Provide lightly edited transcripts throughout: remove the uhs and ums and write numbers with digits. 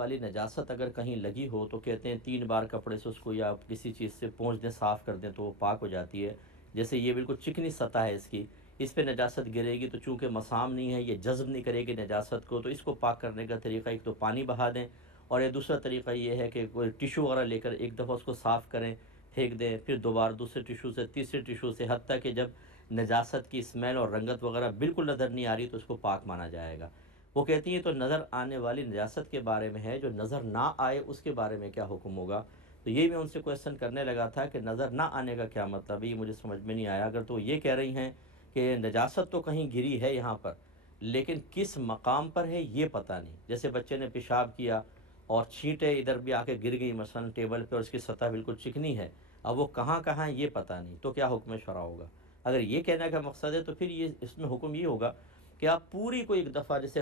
वाली नजासत अगर कहीं लगी हो तो कहते हैं 3 बार कपड़े से उसको या किसी चीज़ से पोंछ दें, साफ़ कर दें तो वो पाक हो जाती है। जैसे ये बिल्कुल चिकनी सतह है इसकी, इस पे नजासत गिरेगी तो चूँकि मसाम नहीं है, ये जज़्ब नहीं करेगी नजासत को, तो इसको पाक करने का तरीका एक तो पानी बहा दें, और ये दूसरा तरीका ये है कि कोई टिशू वगैरह लेकर एक दफ़ा उसको साफ़ करें, फेंक दें, फिर दोबारा दूसरे टिशू से, तीसरे टिशू से, हत्ता कि जब नजासत की स्मेल और रंगत वगैरह बिल्कुल नज़र नहीं आ रही तो उसको पाक माना जाएगा। वो कहती हैं तो नज़र आने वाली नजासत के बारे में है, जो नज़र ना आए उसके बारे में क्या हुक्म होगा? तो यही मैं उनसे क्वेश्चन करने लगा था कि नज़र ना आने का क्या मतलब है, ये मुझे समझ में नहीं आया। अगर तो ये कह रही हैं कि नजासत तो कहीं गिरी है यहाँ पर, लेकिन किस मकाम पर है ये पता नहीं। जैसे बच्चे ने पेशाब किया और छींटे इधर भी आके गिर गई मसलन टेबल पे और उसकी सतह बिल्कुल चिकनी है, अब वो कहाँ कहाँ है ये पता नहीं, तो क्या हुक्म शरअ होगा? अगर ये कहने का मकसद है तो फिर ये इसमें हुक्म ये होगा कि आप पूरी को एक दफ़ा जैसे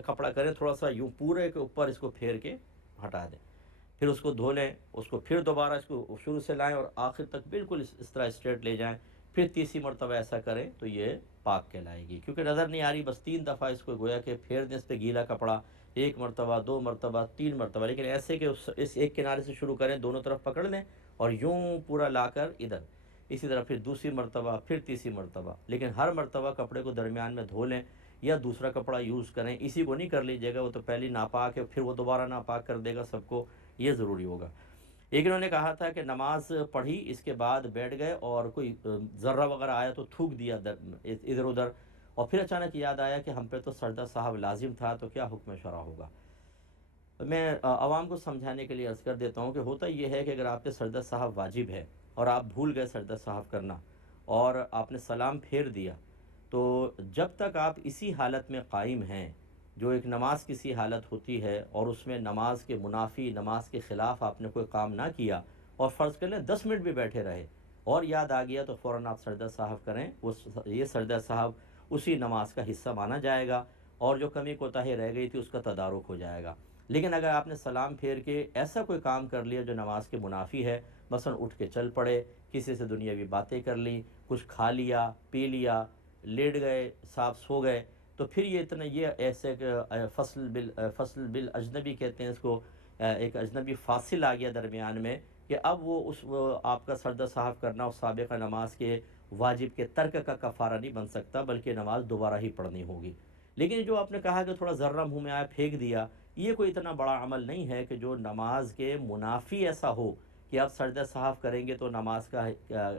कपड़ा करें, थोड़ा सा यूँ पूरे के ऊपर इसको फेर के हटा दें, फिर उसको धो लें, उसको फिर दोबारा इसको शुरू से लाएं और आखिर तक बिल्कुल इस तरह स्ट्रेट ले जाएं, फिर तीसरी मरतबा ऐसा करें तो ये पाक कहलाएगी। क्योंकि नज़र नहीं आ रही, बस 3 दफ़ा इसको गोया कि फेर दें इस पर गीला कपड़ा, 1 मरतबा, 2 मरतबा, 3 मरतबा, लेकिन ऐसे कि इस एक किनारे से शुरू करें, दोनों तरफ पकड़ लें और यूँ पूरा लाकर इधर, इसी तरह फिर दूसरी मरतबा, फिर तीसरी मरतबा, लेकिन हर मरतबा कपड़े को दरमियान में धो लें या दूसरा कपड़ा यूज़ करें। इसी को नहीं कर लीजिएगा, वो तो पहले नापाक है, फिर वो दोबारा नापाक कर देगा सबको, ये ज़रूरी होगा। एक इन्होंने कहा था कि नमाज पढ़ी, इसके बाद बैठ गए और कोई ज़र्रा वगैरह आया तो थूक दिया इधर उधर, और फिर अचानक याद आया कि हम पे तो सरदा साहब लाजिम था, तो क्या हुक्म शरअ होगा? तो मैं आवाम को समझाने के लिए अर्ज़ कर देता हूँ कि होता ये है कि अगर आप पे सरदा साहब वाजिब है और आप भूल गए सरदा साहब करना और आपने सलाम फेर दिया, तो जब तक आप इसी हालत में कायम हैं, जो एक नमाज की सी हालत होती है और उसमें नमाज के मुनाफी, नमाज के ख़िलाफ़ आपने कोई काम ना किया और फ़र्ज़ कर लें 10 मिनट भी बैठे रहे और याद आ गया, तो फ़ौरन आप सरदा साहब करें। ये सरदा साहब उसी नमाज का हिस्सा माना जाएगा और जो कमी कोताही रह गई थी उसका तदारुक हो जाएगा। लेकिन अगर आपने सलाम फेर के ऐसा कोई काम कर लिया जो नमाज के मुनाफी है, मसलन उठ के चल पड़े, किसी से दुनियावी बातें कर लीं, कुछ खा लिया, पी लिया, लेट गए, साफ सो गए, तो फिर ये इतना ये ऐसे फ़स्ल बिल अजनबी कहते हैं इसको, एक अजनबी फासिल आ गया दरमियान में कि अब वो आपका सरदा साहब करना उस साबिक़ा नमाज के वाजिब के तर्क का कफ़ारा नहीं बन सकता, बल्कि नमाज दोबारा ही पढ़नी होगी। लेकिन जो आपने कहा कि थोड़ा ज़र्रा मुँह में आया फेंक दिया, ये कोई इतना बड़ा अमल नहीं है कि जो नमाज के मुनाफी ऐसा हो कि आप सजदा साहब करेंगे तो नमाज का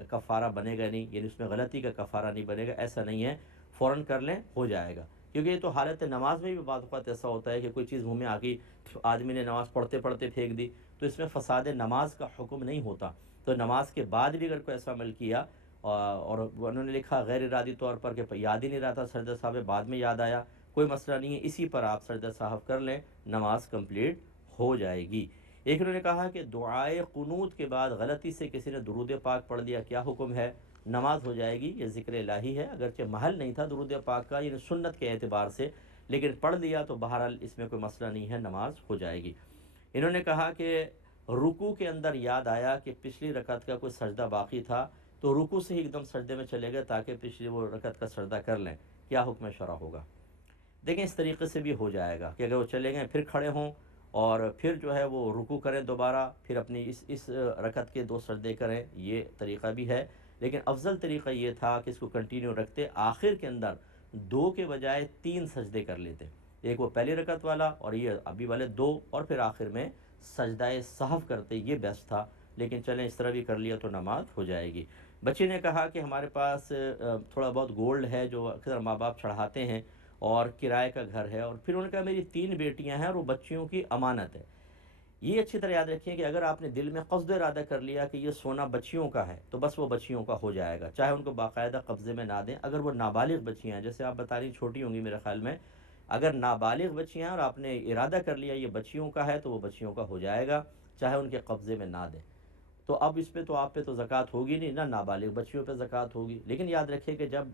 कफ़ारा बनेगा नहीं, यानी उसमें गलती का कफ़ारा नहीं बनेगा, ऐसा नहीं है। फ़ौरन कर लें, हो जाएगा। क्योंकि ये तो हालत नमाज में भी बाज़ औक़ात ऐसा होता है कि कोई चीज़ मुँह में आ गई, आदमी ने नमाज़ पढ़ते पढ़ते फेंक दी, तो इसमें फ़साद नमाज का हुक्म नहीं होता। तो नमाज के बाद भी अगर कोई ऐसा अमल किया और उन्होंने लिखा गैर इरादी तौर पर कि याद ही नहीं रहा था सजदा साहब है, बाद में याद आया, कोई मसला नहीं है, इसी पर आप सजदा साहब कर लें, नमाज कंप्लीट हो जाएगी। एक उन्होंने कहा कि दुआए कुनूत के बाद गलती से किसी ने दुरूद पाक पढ़ लिया, क्या हुक्म है? नमाज हो जाएगी, ये ज़िक्र इलाही है, अगरचे महल नहीं था दुरूद पाक का, यानी सुन्नत के एतबार से, लेकिन पढ़ लिया तो बहरहाल इसमें कोई मसला नहीं है, नमाज हो जाएगी। इन्होंने कहा कि रुकू के अंदर याद आया कि पिछली रकत का कोई सजदा बाकी था, तो रुकू से ही एकदम सजदे में चले गए ताकि पिछली वो रकत का सजदा कर लें, क्या हुक्म शरअ होगा? देखें, इस तरीके से भी हो जाएगा कि अगर वो चले गए फिर खड़े हों और फिर जो है वो रुकू करें दोबारा, फिर अपनी इस रकत के 2 सजदे करें, ये तरीक़ा भी है। लेकिन अफ़ज़ल तरीक़ा ये था कि इसको कंटिन्यू रखते, आखिर के अंदर 2 के बजाय 3 सजदे कर लेते। एक वो पहली रकत वाला और ये अभी वाले 2, और फिर आखिर में सजदाए सहव करते, ये बेस्ट था। लेकिन चलें, इस तरह भी कर लिया तो नमाज़ हो जाएगी। बच्चे ने कहा कि हमारे पास थोड़ा बहुत गोल्ड है जो अक्सर माँ-बाप चढ़ाते हैं और किराए का घर है, और फिर उन्होंने कहा मेरी 3 बेटियां हैं और वो बच्चियों की अमानत है। ये अच्छी तरह याद रखिए कि अगर आपने दिल में क़स्द इरादा कर लिया कि ये सोना बच्चियों का है, तो बस वो बच्चियों का हो जाएगा, चाहे उनको बाकायदा कब्ज़े में ना दें। अगर वो नाबालिग बच्चियाँ हैं, जैसे आप बता रही छोटी होंगी मेरे ख़्याल में, अगर नाबालिग बच्चियाँ हैं और आपने इरादा कर लिया ये बच्चियों का है, तो वो बच्चियों का हो जाएगा, चाहे उनके कब्ज़े में ना दें। तो अब इस पे तो आप पे तो ज़कात होगी नहीं ना, नाबालिग बच्चियों पे ज़कात होगी। लेकिन याद रखिए कि जब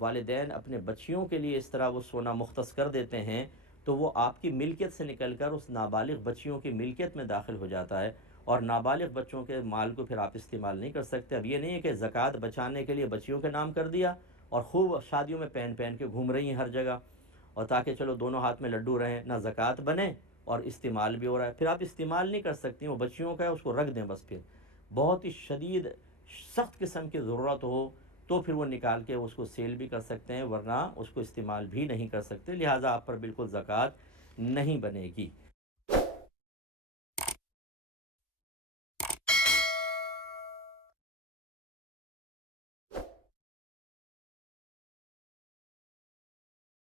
वालिदैन अपने बच्चियों के लिए इस तरह वो सोना मुख्तस कर देते हैं, तो वो आपकी मिल्कियत से निकल कर उस नाबालिग बच्चियों की मिल्कियत में दाखिल हो जाता है, और नाबालिग बच्चों के माल को फिर आप इस्तेमाल नहीं कर सकते। अब ये नहीं है कि ज़कात बचाने के लिए बच्चियों के नाम कर दिया और खूब शादियों में पहन पहन के घूम रही हैं हर जगह, और ताकि चलो दोनों हाथ में लड्डू रहें, ना ज़कात बने اور استعمال بھی ہو رہا ہے، پھر آپ استعمال نہیں کر سکتی، وہ بچیوں کا ہے، اس کو رکھ دیں بس. پھر بہت ہی شدید سخت قسم کی ضرورت ہو تو پھر وہ نکال کے اس کو سیل بھی کر سکتے ہیں، ورنہ اس کو استعمال بھی نہیں کر سکتے، لہٰذا آپ پر بالکل زکوٰۃ نہیں بنے گی.